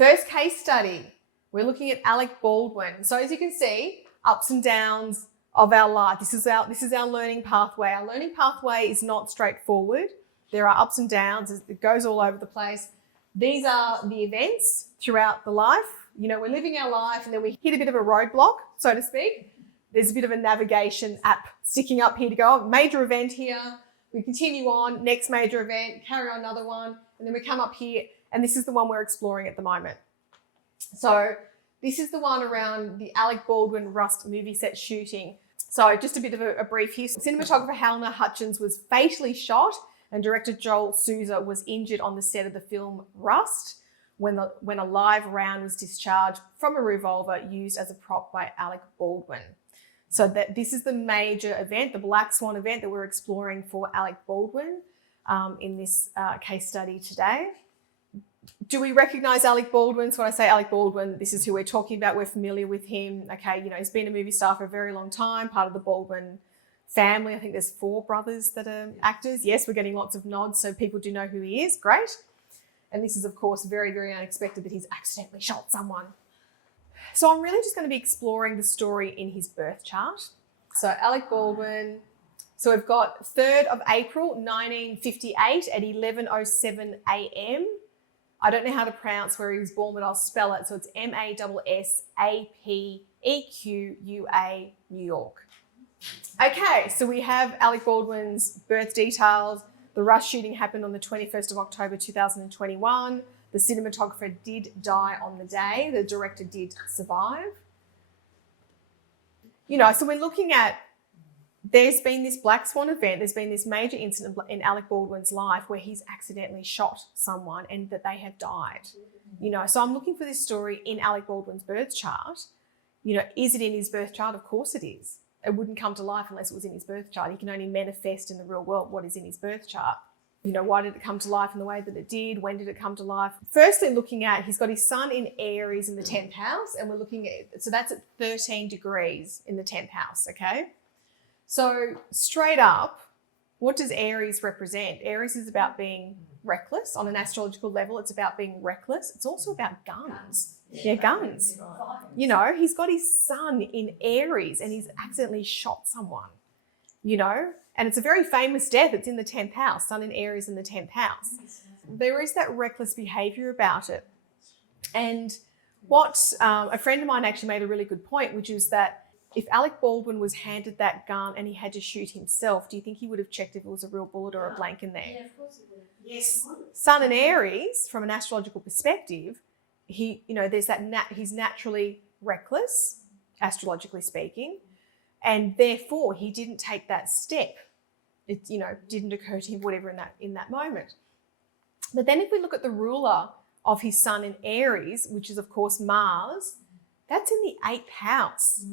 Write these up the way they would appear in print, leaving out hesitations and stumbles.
First case study, we're looking at Alec Baldwin. So as you can see, ups and downs of our life. This is our learning pathway. Our learning pathway is not straightforward. There are ups and downs. It goes all over the place. These are the events throughout the life. You know, we're living our life and then we hit a bit of a roadblock, so to speak. There's a bit of a navigation app sticking up here to go, major event here. We continue on, next major event, carry on another one, and then we come up here, and this is the one we're exploring at the moment. So this is the one around the Alec Baldwin Rust movie set shooting. So just a bit of a brief here. Cinematographer Helena Hutchins was fatally shot and director Joel Souza was injured on the set of the film Rust when a live round was discharged from a revolver used as a prop by Alec Baldwin. So this is the major event, the Black Swan event that we're exploring for Alec Baldwin in this case study today. Do we recognise Alec Baldwin? So when I say Alec Baldwin, this is who we're talking about. We're familiar with him. Okay, you know, he's been a movie star for a very long time, part of the Baldwin family. I think there's 4 brothers that are actors. Yes, we're getting lots of nods, so people do know who he is. Great. And this is, of course, very, very unexpected that he's accidentally shot someone. So I'm really just going to be exploring the story in his birth chart. So Alec Baldwin. So we've got 3rd of April, 1958 at 11:07 a.m. I don't know how to pronounce where he was born, but I'll spell it. So it's Massapequa, New York. Okay, so we have Alec Baldwin's birth details. The Rust shooting happened on the 21st of October 2021. The cinematographer did die on the day. The director did survive. You know, so we're looking at, there's been this Black Swan event. There's been this major incident in Alec Baldwin's life where he's accidentally shot someone and that they have died. You know, so I'm looking for this story in Alec Baldwin's birth chart. You know, is it in his birth chart? Of course it is. It wouldn't come to life unless it was in his birth chart. He can only manifest in the real world what is in his birth chart. You know, why did it come to life in the way that it did? When did it come to life? Firstly, looking at, he's got his sun in Aries in the 10th house, and we're looking at, so that's at 13 degrees in the 10th house, okay? So straight up, what does Aries represent? Aries is about being reckless. On an astrological level, it's about being reckless. It's also about guns. Yeah, guns. You know, he's got his sun in Aries and he's accidentally shot someone, you know? And it's a very famous death. It's in the 10th house, sun in Aries in the 10th house. There is that reckless behaviour about it. And what a friend of mine actually made a really good point, which is that if Alec Baldwin was handed that gun and he had to shoot himself, do you think he would have checked if it was a real bullet or a blank in there? Yeah, of course he would. Yes. Sun in Aries, from an astrological perspective, he, you know, there's that he's naturally reckless, astrologically speaking, and therefore he didn't take that step. It, you know, didn't occur to him, whatever, in that moment. But then if we look at the ruler of his sun in Aries, which is of course Mars, that's in the 8th house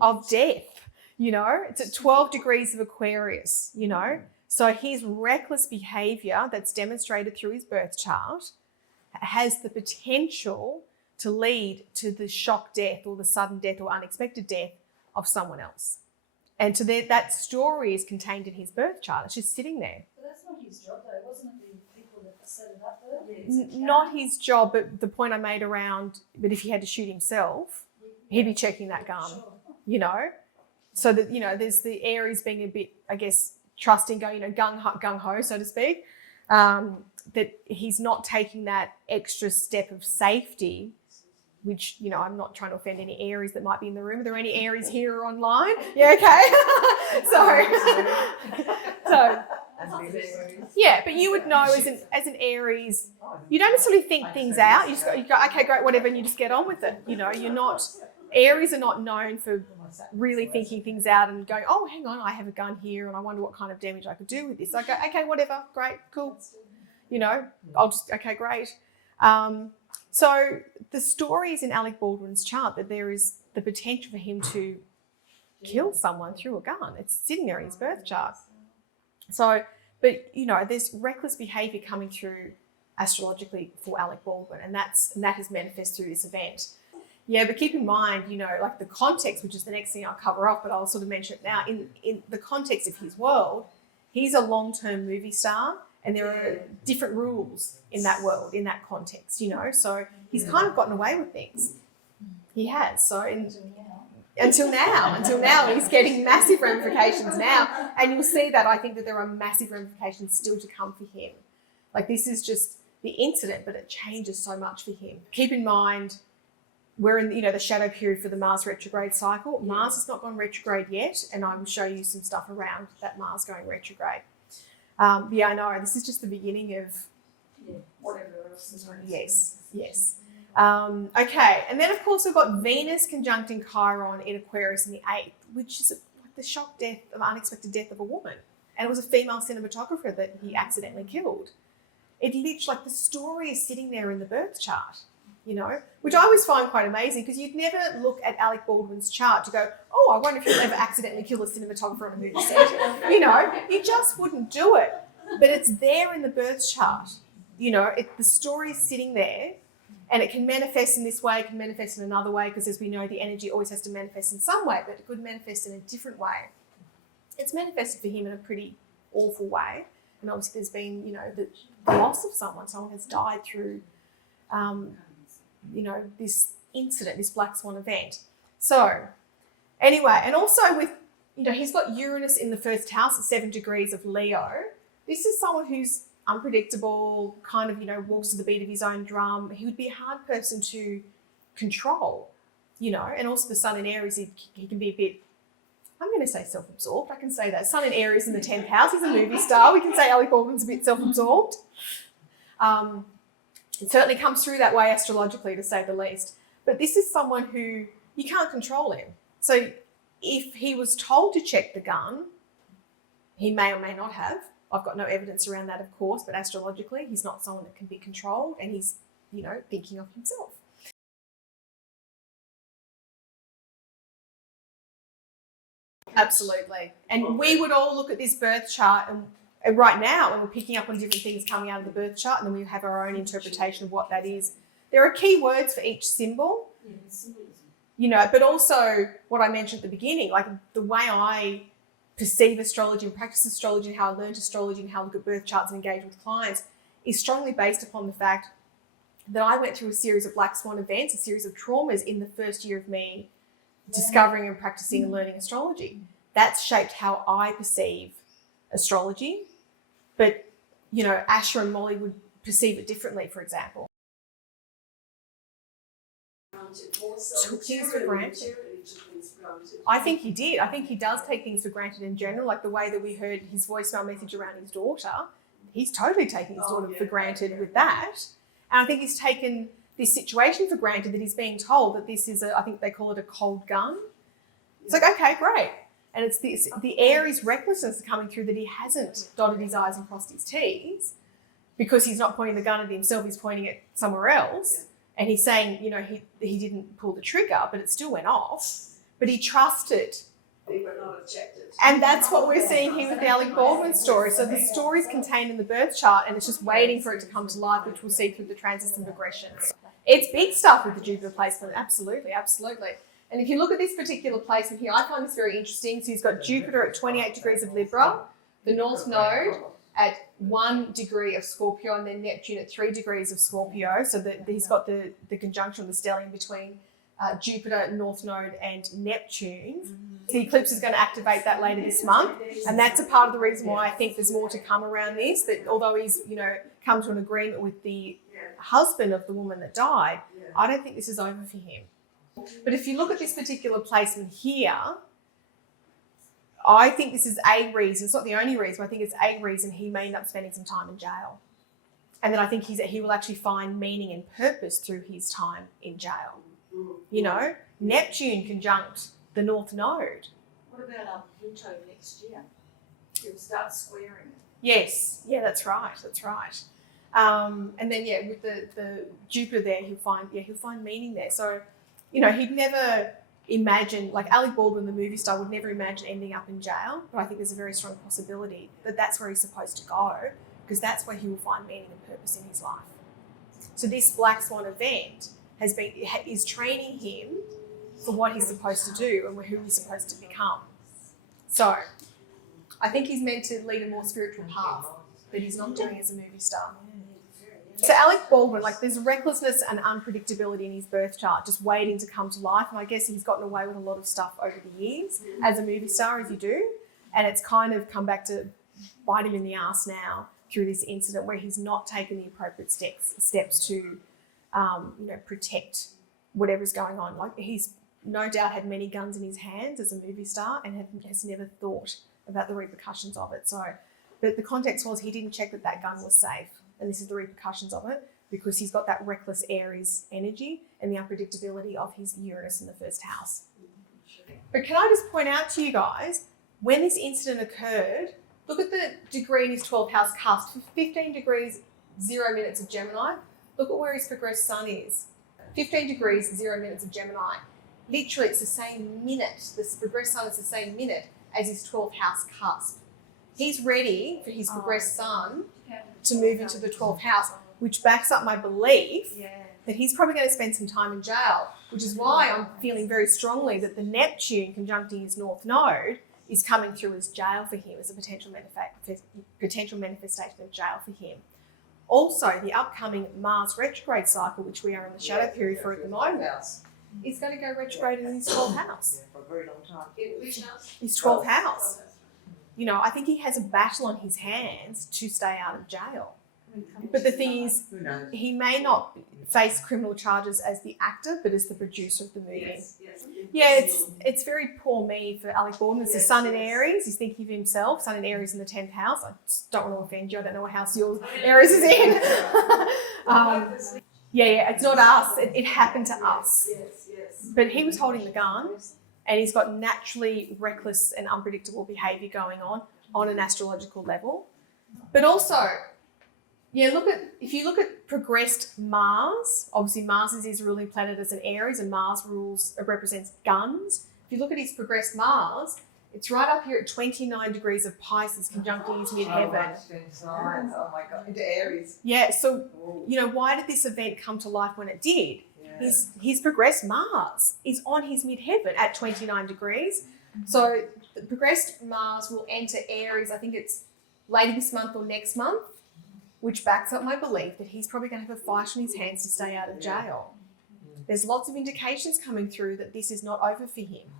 of death. You know, it's at 12 degrees of Aquarius, you know. So his reckless behaviour that's demonstrated through his birth chart has the potential to lead to the shock death or the sudden death or unexpected death of someone else. And so that story is contained in his birth chart. It's just sitting there. But that's not his job, though. Wasn't it the people that set it up there? Not his job, but the point I made around, but if he had to shoot himself, he'd be checking that gun, you know. So that, you know, there's the Aries being a bit, I guess, trusting, you know, gung-ho, so to speak, that he's not taking that extra step of safety, which, you know, I'm not trying to offend any Aries that might be in the room. Are there any Aries here or online? Yeah, okay. Sorry. So, yeah, but you would know as an Aries, you don't necessarily think things out. You go, okay, great, whatever, and you just get on with it. You know, Aries are not known for really thinking things out and going, oh, hang on, I have a gun here and I wonder what kind of damage I could do with this. I go, okay, whatever, great, cool. You know, okay, great. So the story is in Alec Baldwin's chart that there is the potential for him to kill someone through a gun. It's sitting there in his birth chart. So, but, you know, there's reckless behaviour coming through astrologically for Alec Baldwin, and that has manifested through this event. Yeah, but keep in mind, you know, like the context, which is the next thing I'll cover off, but I'll sort of mention it now. In the context of his world, he's a long-term movie star And there are different rules in that world, in that context, you know. So he's kind of gotten away with things. He has. So until now, he's getting massive ramifications now. And you'll see that I think that there are massive ramifications still to come for him. Like, this is just the incident, but it changes so much for him. Keep in mind, we're in, you know, the shadow period for the Mars retrograde cycle. Mars has not gone retrograde yet, and I will show you some stuff around that Mars going retrograde. Yeah, I know. This is just the beginning of whatever else is going on. Yes. Okay, and then of course we've got Venus conjuncting Chiron in Aquarius in the 8th, which is like the shock death, of unexpected death of a woman. And it was a female cinematographer that he accidentally killed. It literally, like, the story is sitting there in the birth chart, you know, which I always find quite amazing, because you'd never look at Alec Baldwin's chart to go, oh, I wonder if he'll ever accidentally kill a cinematographer on a movie set. You know, you just wouldn't do it. But it's there in the birth chart. You know, the story is sitting there, and it can manifest in this way, it can manifest in another way, because as we know, the energy always has to manifest in some way, but it could manifest in a different way. It's manifested for him in a pretty awful way. And obviously there's been, you know, the loss of someone. Someone has died through, you know, this incident, this Black Swan event. So anyway, and also with, you know, he's got Uranus in the first house at 7 degrees of Leo. This is someone who's unpredictable, kind of, you know, walks to the beat of his own drum. He would be a hard person to control, you know, and also the Sun in Aries, he can be a bit, I'm going to say self-absorbed. I can say that. Sun in Aries in the 10th house. He's a movie star. We can say Alec Baldwin's a bit self-absorbed. It certainly comes through that way astrologically, to say the least. But this is someone who you can't control him. So if he was told to check the gun, he may or may not have. I've got no evidence around that, of course, but astrologically, he's not someone that can be controlled, and he's, you know, thinking of himself. Absolutely. And we would all look at this birth chart and right now, and we're picking up on different things coming out of the birth chart, and then we have our own interpretation of what that is. There are key words for each symbol, you know, but also what I mentioned at the beginning, like the way I perceive astrology and practice astrology and how I learned astrology and how I look at birth charts and engage with clients is strongly based upon the fact that I went through a series of Black Swan events, a series of traumas in the first year of me discovering and practicing and learning astrology. That's shaped how I perceive astrology. But, you know, Asher and Molly would perceive it differently, for example. Took things for granted. I think he did. I think he does take things for granted in general, like the way that we heard his voicemail message around his daughter. He's totally taking his daughter for granted with that. And I think he's taken this situation for granted, that he's being told that this is I think they call it a cold gun. It's like, okay, great. And it's the Aries recklessness coming through, that he hasn't dotted his I's and crossed his T's, because he's not pointing the gun at himself, he's pointing it somewhere else. And he's saying, you know, he didn't pull the trigger, but it still went off. But he trusted. He would not have checked it. And that's what we're seeing here with the Alec Baldwin story. So the story is contained in the birth chart, and it's just waiting for it to come to life, which we'll see through the transits and progressions. It's big stuff with the Jupiter placement. Absolutely. And if you look at this particular placement here, I find this very interesting. So he's got Jupiter at 28 degrees of Libra, the North Node at 1 degree of Scorpio, and then Neptune at 3 degrees of Scorpio. So that he's got the conjunction, the stellium between Jupiter, North Node, and Neptune. The eclipse is going to activate that later this month, and that's a part of the reason why I think there's more to come around this. That although he's, you know, come to an agreement with the husband of the woman that died, I don't think this is over for him. But if you look at this particular placement here, I think this is a reason. It's not the only reason, but I think it's a reason he may end up spending some time in jail. And then I think he will actually find meaning and purpose through his time in jail. You know, Neptune conjunct the North Node. What about Pluto next year? He'll start squaring it. Yes, yeah, that's right. And then with the Jupiter there, he'll find meaning there. So, you know, he'd never imagine, like Alec Baldwin, the movie star, would never imagine ending up in jail. But I think there's a very strong possibility that that's where he's supposed to go, because that's where he will find meaning and purpose in his life. So this Black Swan event is training him for what he's supposed to do and who he's supposed to become. So I think he's meant to lead a more spiritual path that he's not doing as a movie star. So Alec Baldwin, like there's recklessness and unpredictability in his birth chart, just waiting to come to life. And I guess he's gotten away with a lot of stuff over the years as a movie star, as you do. And it's kind of come back to bite him in the ass now through this incident where he's not taken the appropriate steps to, protect whatever's going on. Like he's no doubt had many guns in his hands as a movie star and has never thought about the repercussions of it. So, but the context was he didn't check that gun was safe. And this is the repercussions of it because he's got that reckless Aries energy and the unpredictability of his Uranus in the first house. But can I just point out to you guys, when this incident occurred, look at the degree in his 12th house cusp. 15 degrees, 0 minutes of Gemini. Look at where his progressed sun is. 15 degrees, 0 minutes of Gemini. Literally, it's the same minute. This progressed sun is the same minute as his 12th house cusp. He's ready for his progressed sun to move into the 12th house, which backs up my belief that he's probably going to spend some time in jail, which is why I'm feeling very strongly that the Neptune conjuncting his North Node is coming through as jail for him, as a potential manifestation of jail for him. Also, the upcoming Mars retrograde cycle, which we are in the shadow period for at the moment, is going to go retrograde in his 12th house. For a very long time. Which house? His 12th house. You know, I think he has a battle on his hands to stay out of jail. But the thing is, he may not face criminal charges as the actor, but as the producer of the movie. Yeah, it's very poor me for Alec Baldwin. It's the sun in Aries. He's thinking of himself. Sun in Aries in the 10th house. I just don't want to offend you. I don't know what house your Aries is in. It's not us. It happened to us. But he was holding the gun. And he's got naturally reckless and unpredictable behaviour going on an astrological level. But also, if you look at progressed Mars, obviously Mars is his ruling planet as an Aries and Mars represents guns. If you look at his progressed Mars, it's right up here at 29 degrees of Pisces conjuncting his midheaven. Oh my God, into Aries. Yeah, so, why did this event come to life when it did? His progressed Mars is on his midheaven at 29 degrees. So the progressed Mars will enter Aries, I think it's later this month or next month, which backs up my belief that he's probably going to have a fight on his hands to stay out of jail. There's lots of indications coming through that this is not over for him.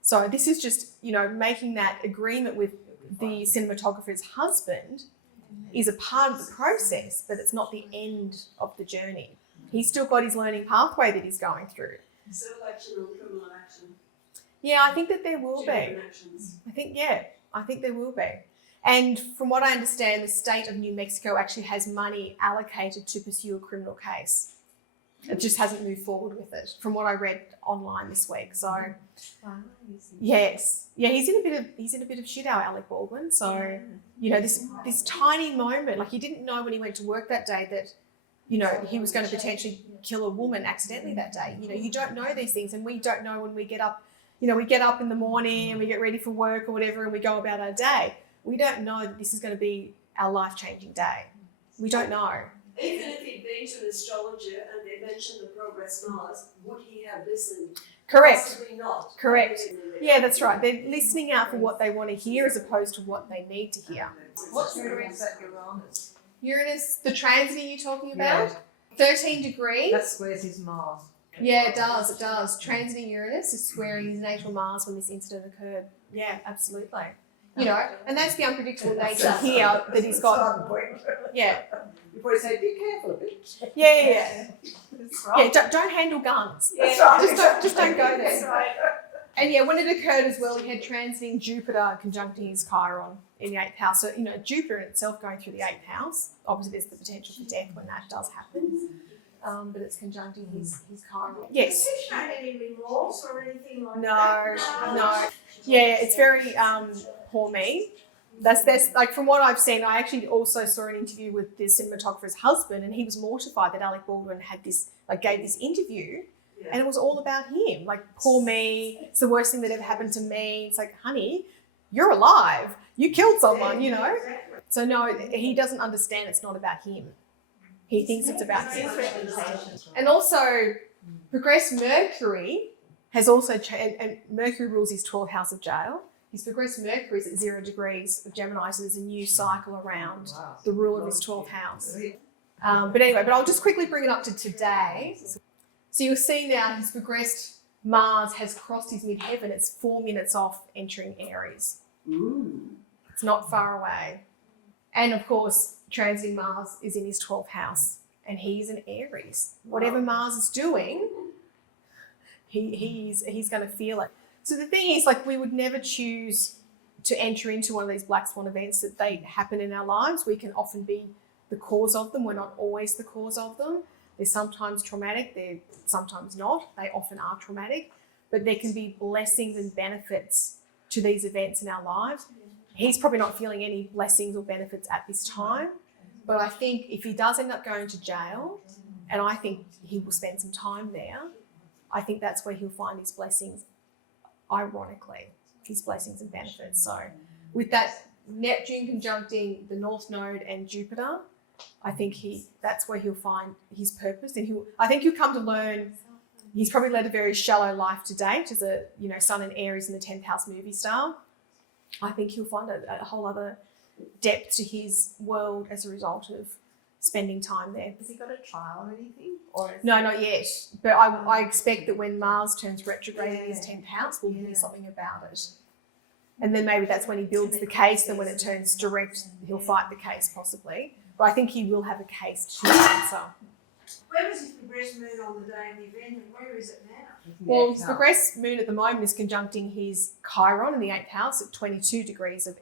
So this is just, making that agreement with the cinematographer's husband is a part of the process, but it's not the end of the journey. He's still got his learning pathway that he's going through. Civil action or criminal action? Yeah, I think that there will be. Actions. I think there will be. And from what I understand, the state of New Mexico actually has money allocated to pursue a criminal case. It just hasn't moved forward with it, from what I read online this week. So, yes, he's in a bit of shit out, Alec Baldwin. So, this tiny moment, like he didn't know when he went to work that day that, he was going to potentially kill a woman accidentally that day. You don't know these things, and we don't know when we get up. We get up in the morning and we get ready for work or whatever, and we go about our day. We don't know that this is going to be our life-changing day. We don't know. Even if he'd been to an astrologer and they mentioned the progress Mars, would he have listened? Correct. Possibly not. Correct. Yeah, that's right. They're listening out for what they want to hear as opposed to what they need to hear. What's Uranus at Uranus? Uranus, the transit you're talking about? 13 degrees. That squares his Mars. Yeah, it does. Transiting Uranus is squaring his natal Mars when this incident occurred. Yeah, absolutely. And that's the unpredictable nature here that he's got. Yeah. You probably say, be careful a bit. Yeah. That's right. Yeah, don't handle guns. That's right. Just don't go there. That's right. And when it occurred as well, he had transiting Jupiter conjuncting his Chiron in the 8th house. So, Jupiter in itself going through the 8th house. Obviously, there's the potential for death when that does happen. But it's conjuncting his Chiron. Yes. Has he shown any remorse or anything like No. that? Yeah, it's very poor me. That's like from what I've seen. I actually also saw an interview with the cinematographer's husband, and he was mortified that Alec Baldwin had this, gave this interview, and it was all about him. Like, poor me. It's the worst thing that ever happened to me. It's like, honey, you're alive. You killed someone, Exactly. So no, he doesn't understand. It's not about him. He thinks it's about him. And also, progressed Mercury has also and Mercury rules his 12th house of jail. His progressed Mercury is at 0 degrees of Gemini, so there's a new cycle around Wow. the ruler of his 12th house. But anyway, I'll just quickly bring it up to today. So you'll see now his progressed Mars has crossed his midheaven. It's 4 minutes off entering Aries. Ooh. It's not far away. And of course, transiting Mars is in his 12th house, and he's an Aries. Whatever Mars is doing, he's going to feel it. So the thing is, like, we would never choose to enter into one of these Black Swan events that they happen in our lives. We can often be the cause of them. We're not always the cause of them. They're sometimes traumatic. They're sometimes not. They often are traumatic. But there can be blessings and benefits to these events in our lives. He's probably not feeling any blessings or benefits at this time. But I think if he does end up going to jail, and I think he will spend some time there, I think that's where he'll find his blessings, ironically, his blessings and benefits. So with that Neptune conjuncting the North Node and Jupiter, I think that's where he'll find his purpose. And I think he'll come to learn. He's probably led a very shallow life to date as a Sun in Aries in the 10th house movie star. I think he'll find a whole other depth to his world as a result of spending time there. Has he got a trial or anything? Or No, not yet. But I expect that when Mars turns retrograde in his 10th house, we'll hear something about it. And then maybe that's when he builds the case. Then when it turns direct, he'll fight the case possibly. But I think he will have a case to answer. Where was his progressed moon on the day of the event, and where is it now? Well, his progressed moon at the moment is conjuncting his Chiron in the 8th house at 22 degrees of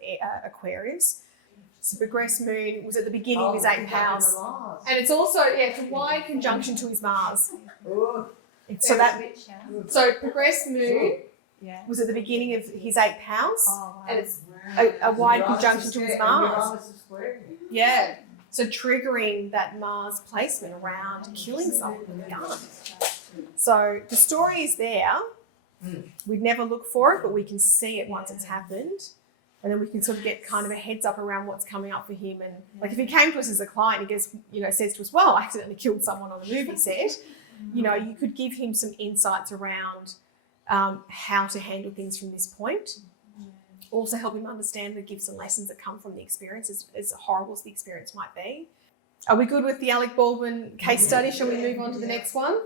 Aquarius. So progressed moon was at the beginning of his 8th house. And it's also, it's a wide conjunction to his Mars. So progressed moon was at the beginning of his 8th house, and it's a wide conjunction to his Mars. Yeah. So triggering that Mars placement around killing someone with a gun. So the story is there. We'd never look for it, but we can see it once it's happened. And then we can sort of get kind of a heads up around what's coming up for him. And like if he came to us as a client, he gets, says to us, well, I accidentally killed someone on a movie set. You could give him some insights around how to handle things from this point. Also help him understand the gifts and lessons that come from the experience, as horrible as the experience might be. Are we good with the Alec Baldwin case study? Shall we move on to the next one?